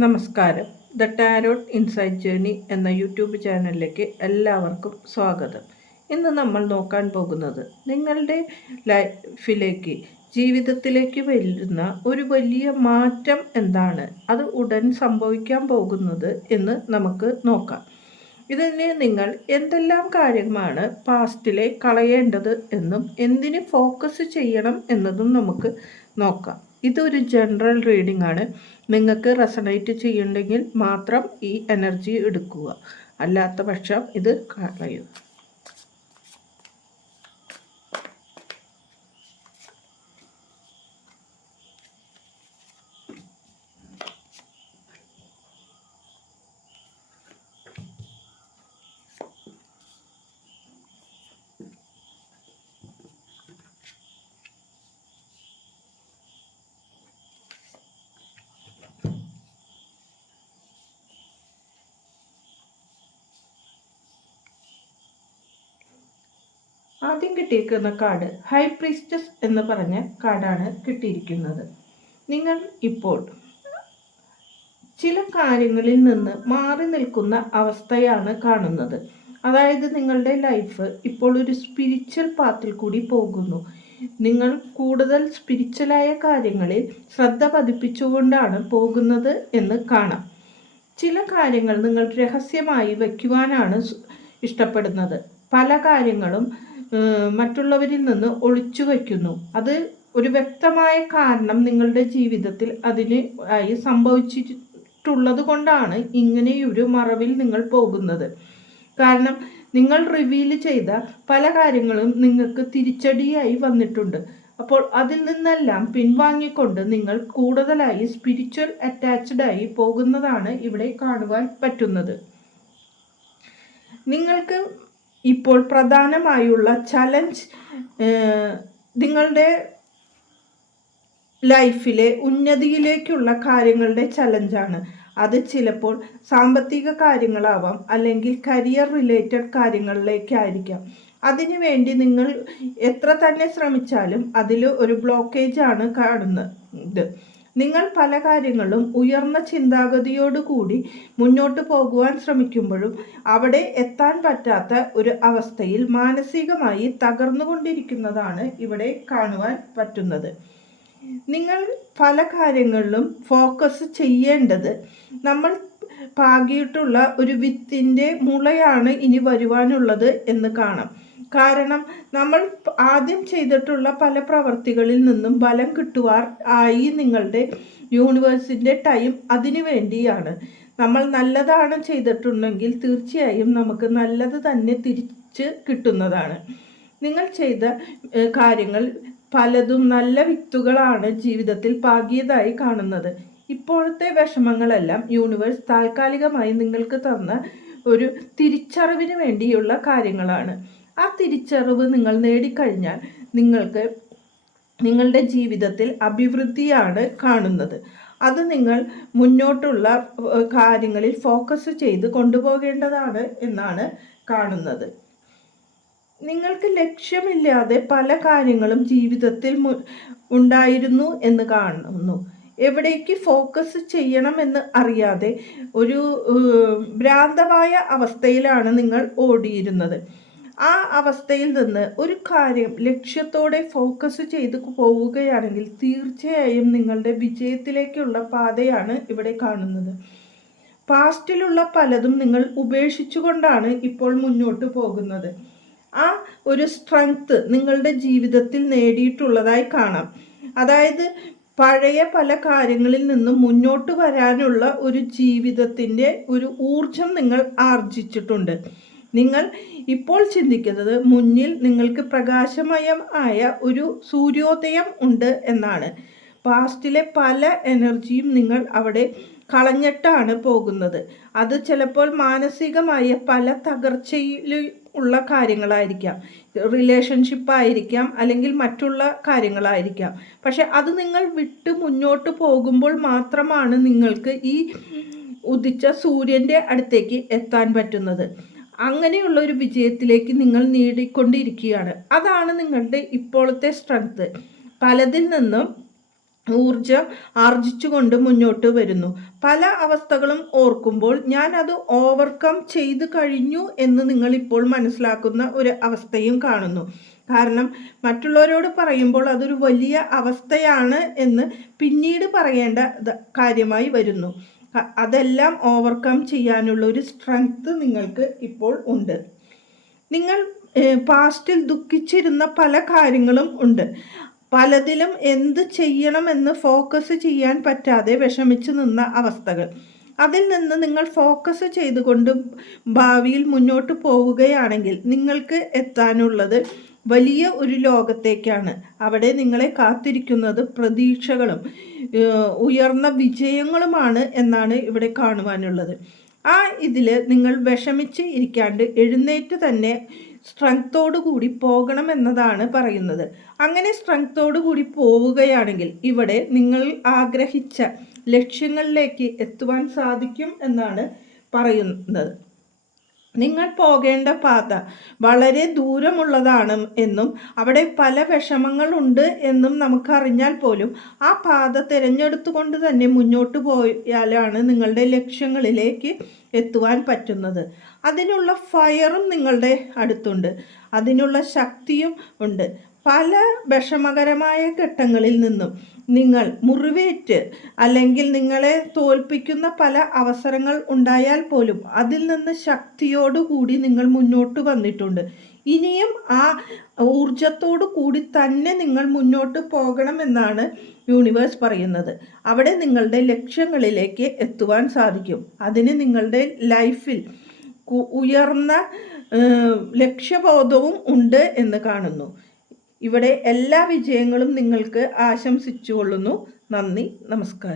നമസ്കാരം. The tarot insight journey എന്ന YouTube ചാനലിലേക്ക് എല്ലാവർക്കും സ്വാഗതം. ഇന്ന് നമ്മൾ നോക്കാൻ പോകുന്നത് നിങ്ങളുടെ ലൈഫിലേക്ക്, ജീവിതത്തിലേക്ക് വരുന്ന ഒരു വലിയ മാറ്റം എന്താണ്, അത് ഉടൻ സംഭവിക്കാൻ പോകുന്നത് എന്ന് നമുക്ക് നോക്കാം. ഇതിന് നിങ്ങൾ എന്തെല്ലാം കാര്യമാണ് പാസ്റ്റിലെ കളയേണ്ടത് എന്നും എന്തിന് ഫോക്കസ് ചെയ്യണം എന്നതും നമുക്ക് നോക്കാം. ഇതൊരു ജനറൽ റീഡിംഗ് ആണ്. നിങ്ങൾക്ക് റെസണേറ്റ് ചെയ്യുന്നുണ്ടെങ്കിൽ മാത്രം ഈ എനർജി എടുക്കുക, അല്ലാത്ത പക്ഷം ഇത് കളയുക. ആദ്യം കിട്ടിയിരിക്കുന്ന കാർഡ് ഹൈ പ്രീസ്റ്റസ് എന്ന് പറഞ്ഞ കാർഡാണ് കിട്ടിയിരിക്കുന്നത്. നിങ്ങൾ ഇപ്പോൾ ചില കാര്യങ്ങളിൽ നിന്ന് മാറി നിൽക്കുന്ന അവസ്ഥയാണ് കാണുന്നത്. അതായത് നിങ്ങളുടെ ലൈഫ് ഇപ്പോൾ ഒരു സ്പിരിച്വൽ പാത്തിൽ കൂടി പോകുന്നു. നിങ്ങൾ കൂടുതൽ സ്പിരിച്വലായ കാര്യങ്ങളിൽ ശ്രദ്ധ പതിപ്പിച്ചുകൊണ്ടാണ് പോകുന്നത് എന്ന് കാണാം. ചില കാര്യങ്ങൾ നിങ്ങൾ രഹസ്യമായി വയ്ക്കുവാനാണ് ഇഷ്ടപ്പെടുന്നത്. പല കാര്യങ്ങളും മറ്റുള്ളവരിൽ നിന്ന് ഒളിച്ചു വയ്ക്കുന്നു. അത് ഒരു വ്യക്തമായ കാരണം നിങ്ങളുടെ ജീവിതത്തിൽ അതിന് ആയി സംഭവിച്ചിട്ടുള്ളത് കൊണ്ടാണ് ഇങ്ങനെയൊരു മറവിൽ നിങ്ങൾ പോകുന്നത്. കാരണം നിങ്ങൾ റിവീൽ ചെയ്ത പല കാര്യങ്ങളും നിങ്ങൾക്ക് തിരിച്ചടിയായി വന്നിട്ടുണ്ട്. അപ്പോൾ അതിൽ നിന്നെല്ലാം പിൻവാങ്ങിക്കൊണ്ട് നിങ്ങൾ കൂടുതലായി സ്പിരിച്വൽ അറ്റാച്ച്ഡായി പോകുന്നതാണ് ഇവിടെ കാണുവാൻ പറ്റുന്നത്. നിങ്ങൾക്ക് ഇപ്പോൾ പ്രധാനമായുള്ള ചലഞ്ച് നിങ്ങളുടെ ലൈഫിലെ ഉന്നതിയിലേക്കുള്ള കാര്യങ്ങളുടെ ചലഞ്ചാണ്. അത് ചിലപ്പോൾ സാമ്പത്തിക കാര്യങ്ങളാവാം, അല്ലെങ്കിൽ കരിയർ റിലേറ്റഡ് കാര്യങ്ങളിലേക്കായിരിക്കാം. അതിനുവേണ്ടി നിങ്ങൾ എത്ര തന്നെ ശ്രമിച്ചാലും അതിൽ ഒരു ബ്ലോക്കേജ് ആണ് കാണുന്നത്. നിങ്ങൾ പല കാര്യങ്ങളും ഉയർന്ന ചിന്താഗതിയോടുകൂടി മുന്നോട്ട് പോകുവാൻ ശ്രമിക്കുമ്പോഴും അവിടെ എത്താൻ പറ്റാത്ത ഒരു അവസ്ഥയിൽ മാനസികമായി തകർന്നുകൊണ്ടിരിക്കുന്നതാണ് ഇവിടെ കാണുവാൻ പറ്റുന്നത്. നിങ്ങൾ പല കാര്യങ്ങളിലും ഫോക്കസ് ചെയ്യേണ്ടത് നമ്മൾ പാകിയിട്ടുള്ള ഒരു വിത്തിൻ്റെ മുളയാണ് ഇനി വരുവാനുള്ളത് എന്ന് കാണാം. കാരണം നമ്മൾ ആദ്യം ചെയ്തിട്ടുള്ള പല പ്രവർത്തികളിൽ നിന്നും ബലം കിട്ടുവാൻ ആയി നിങ്ങളുടെ യൂണിവേഴ്സിൻ്റെ ടൈം അതിനു വേണ്ടിയാണ്. നമ്മൾ നല്ലതാണ് ചെയ്തിട്ടുണ്ടെങ്കിൽ തീർച്ചയായും നമുക്ക് നല്ലത് തന്നെ തിരിച്ച് കിട്ടുന്നതാണ്. നിങ്ങൾ ചെയ്ത കാര്യങ്ങൾ പലതും നല്ല വിത്തുകളാണ് ജീവിതത്തിൽ പാകിയതായി കാണുന്നത്. ഇപ്പോഴത്തെ വിഷമങ്ങളെല്ലാം യൂണിവേഴ്സ് താൽക്കാലികമായി നിങ്ങൾക്ക് തന്ന ഒരു തിരിച്ചറിവിന് വേണ്ടിയുള്ള കാര്യങ്ങളാണ്. ആ തിരിച്ചറിവ് നിങ്ങൾ നേടിക്കഴിഞ്ഞാൽ നിങ്ങൾക്ക് നിങ്ങളുടെ ജീവിതത്തിൽ അഭിവൃദ്ധിയാണ് കാണുന്നത്. അത് നിങ്ങൾ മുന്നോട്ടുള്ള കാര്യങ്ങളിൽ ഫോക്കസ് ചെയ്ത് കൊണ്ടുപോകേണ്ടതാണ് എന്നാണ് കാണുന്നത്. നിങ്ങൾക്ക് ലക്ഷ്യമില്ലാതെ പല കാര്യങ്ങളും ജീവിതത്തിൽ ഉണ്ടായിരുന്നു എന്ന് കാണുന്നു. എവിടേക്ക് ഫോക്കസ് ചെയ്യണമെന്ന് അറിയാതെ ഒരു ഭ്രാന്തമായ അവസ്ഥയിലാണ് നിങ്ങൾ ഓടിയിരുന്നത്. ആ അവസ്ഥയിൽ നിന്ന് ഒരു കാര്യം ലക്ഷ്യത്തോടെ ഫോക്കസ് ചെയ്ത് പോവുകയാണെങ്കിൽ തീർച്ചയായും നിങ്ങളുടെ വിജയത്തിലേക്കുള്ള പാതയാണ് ഇവിടെ കാണുന്നത്. പാസ്റ്റിലുള്ള പലതും നിങ്ങൾ ഉപേക്ഷിച്ചുകൊണ്ടാണ് ഇപ്പോൾ മുന്നോട്ട് പോകുന്നത്. ആ ഒരു സ്ട്രെങ്ത് നിങ്ങളുടെ ജീവിതത്തിൽ നേടിയിട്ടുള്ളതായി കാണാം. അതായത് പഴയ പല കാര്യങ്ങളിൽ നിന്നും മുന്നോട്ട് വരാനുള്ള ഒരു ജീവിതത്തിൻ്റെ ഒരു ഊർജം നിങ്ങൾ ആർജിച്ചിട്ടുണ്ട്. നിങ്ങൾ ഇപ്പോൾ ചിന്തിക്കുന്നത് മുന്നിൽ നിങ്ങൾക്ക് പ്രകാശമയം ആയ ഒരു സൂര്യോദയം ഉണ്ട് എന്നാണ്. പാസ്റ്റിലെ പല എനർജിയും നിങ്ങൾ അവിടെ കളഞ്ഞിട്ടാണ് പോകുന്നത്. അത് ചിലപ്പോൾ മാനസികമായ പല തകർച്ചയിൽ ഉള്ള കാര്യങ്ങളായിരിക്കാം, റിലേഷൻഷിപ്പായിരിക്കാം, അല്ലെങ്കിൽ മറ്റുള്ള കാര്യങ്ങളായിരിക്കാം. പക്ഷെ അത് നിങ്ങൾ വിട്ട് മുന്നോട്ട് പോകുമ്പോൾ മാത്രമാണ് നിങ്ങൾക്ക് ഈ ഉദിച്ച സൂര്യൻ്റെ അടുത്തേക്ക് എത്താൻ പറ്റുന്നത്. അങ്ങനെയുള്ള ഒരു വിജയത്തിലേക്ക് നിങ്ങൾ നേടിക്കൊണ്ടിരിക്കുകയാണ്. അതാണ് നിങ്ങളുടെ ഇപ്പോഴത്തെ സ്ട്രെങ്ത്. പലതിൽ നിന്നും ഊർജം ആർജിച്ചുകൊണ്ട് മുന്നോട്ട് വരുന്നു. പല അവസ്ഥകളും ഓർക്കുമ്പോൾ ഞാൻ അത് ഓവർകം ചെയ്തു കഴിഞ്ഞു എന്ന് നിങ്ങളിപ്പോൾ മനസ്സിലാക്കുന്ന ഒരു അവസ്ഥയും കാണുന്നു. കാരണം മറ്റുള്ളവരോട് പറയുമ്പോൾ അതൊരു വലിയ അവസ്ഥയാണ് എന്ന് പിന്നീട് പറയേണ്ട കാര്യമായി വരുന്നു. അതെല്ലാം ഓവർകം ചെയ്യാനുള്ള ഒരു സ്ട്രെങ്ത് നിങ്ങൾക്ക് ഇപ്പോൾ ഉണ്ട്. നിങ്ങൾ പാസ്റ്റിൽ ദുഃഖിച്ചിരുന്ന പല കാര്യങ്ങളും ഉണ്ട്. പലതിലും എന്ത് ചെയ്യണമെന്ന് ഫോക്കസ് ചെയ്യാൻ പറ്റാതെ വിഷമിച്ച് നിന്ന അവസ്ഥകൾ. അതിൽ നിന്ന് നിങ്ങൾ ഫോക്കസ് ചെയ്തുകൊണ്ട് ഭാവിയിൽ മുന്നോട്ട് പോവുകയാണെങ്കിൽ നിങ്ങൾക്ക് എത്താനുള്ളത് വലിയ ഒരു ലോകത്തേക്കാണ്. അവിടെ നിങ്ങളെ കാത്തിരിക്കുന്നത് പ്രതീക്ഷകളും ഉയർന്ന വിജയങ്ങളുമാണ് എന്നാണ് ഇവിടെ കാണുവാനുള്ളത്. ഇതിൽ നിങ്ങൾ വിഷമിച്ച് ഇരിക്കാണ്ട് എഴുന്നേറ്റ് തന്നെ സ്ട്രെങ്തോടു കൂടി പോകണം എന്നതാണ് പറയുന്നത്. അങ്ങനെ സ്ട്രെങ്തോടു കൂടി പോവുകയാണെങ്കിൽ ഇവിടെ നിങ്ങൾ ആഗ്രഹിച്ച ലക്ഷ്യങ്ങളിലേക്ക് എത്തുവാൻ സാധിക്കും എന്നാണ് പറയുന്നത്. നിങ്ങൾ പോകേണ്ട പാത വളരെ ദൂരമുള്ളതാണ് എന്നും അവിടെ പല വിഷമങ്ങളുണ്ട് എന്നും നമുക്കറിഞ്ഞാൽ പോലും ആ പാത തിരഞ്ഞെടുത്തുകൊണ്ട് തന്നെ മുന്നോട്ട് പോയാലാണ് നിങ്ങളുടെ ലക്ഷ്യങ്ങളിലേക്ക് എത്തുവാൻ പറ്റുന്നത്. അതിനുള്ള ഫയറും നിങ്ങളുടെ അടുത്തുണ്ട്, അതിനുള്ള ശക്തിയും ഉണ്ട്. പല വിഷമകരമായ ഘട്ടങ്ങളിൽ നിന്നും നിങ്ങൾ മുറിവേറ്റ് അല്ലെങ്കിൽ നിങ്ങളെ തോൽപ്പിക്കുന്ന പല അവസരങ്ങൾ ഉണ്ടായാൽ പോലും അതിൽ നിന്ന് ശക്തിയോടുകൂടി നിങ്ങൾ മുന്നോട്ട് വന്നിട്ടുണ്ട്. ഇനിയും ആ ഊർജത്തോടു കൂടി തന്നെ നിങ്ങൾ മുന്നോട്ട് പോകണമെന്നാണ് യൂണിവേഴ്സ് പറയുന്നത്. അവിടെ നിങ്ങളുടെ ലക്ഷ്യങ്ങളിലേക്ക് എത്തുവാൻ സാധിക്കും. അതിന് നിങ്ങളുടെ ലൈഫിൽ ഉയർന്ന ലക്ഷ്യബോധവും ഉണ്ട് എന്ന് കാണുന്നു. ഇവിടെ എല്ലാ വിജയങ്ങളും നിങ്ങൾക്ക് ആശംസിച്ചുകൊള്ളുന്നു. നന്ദി, നമസ്കാരം.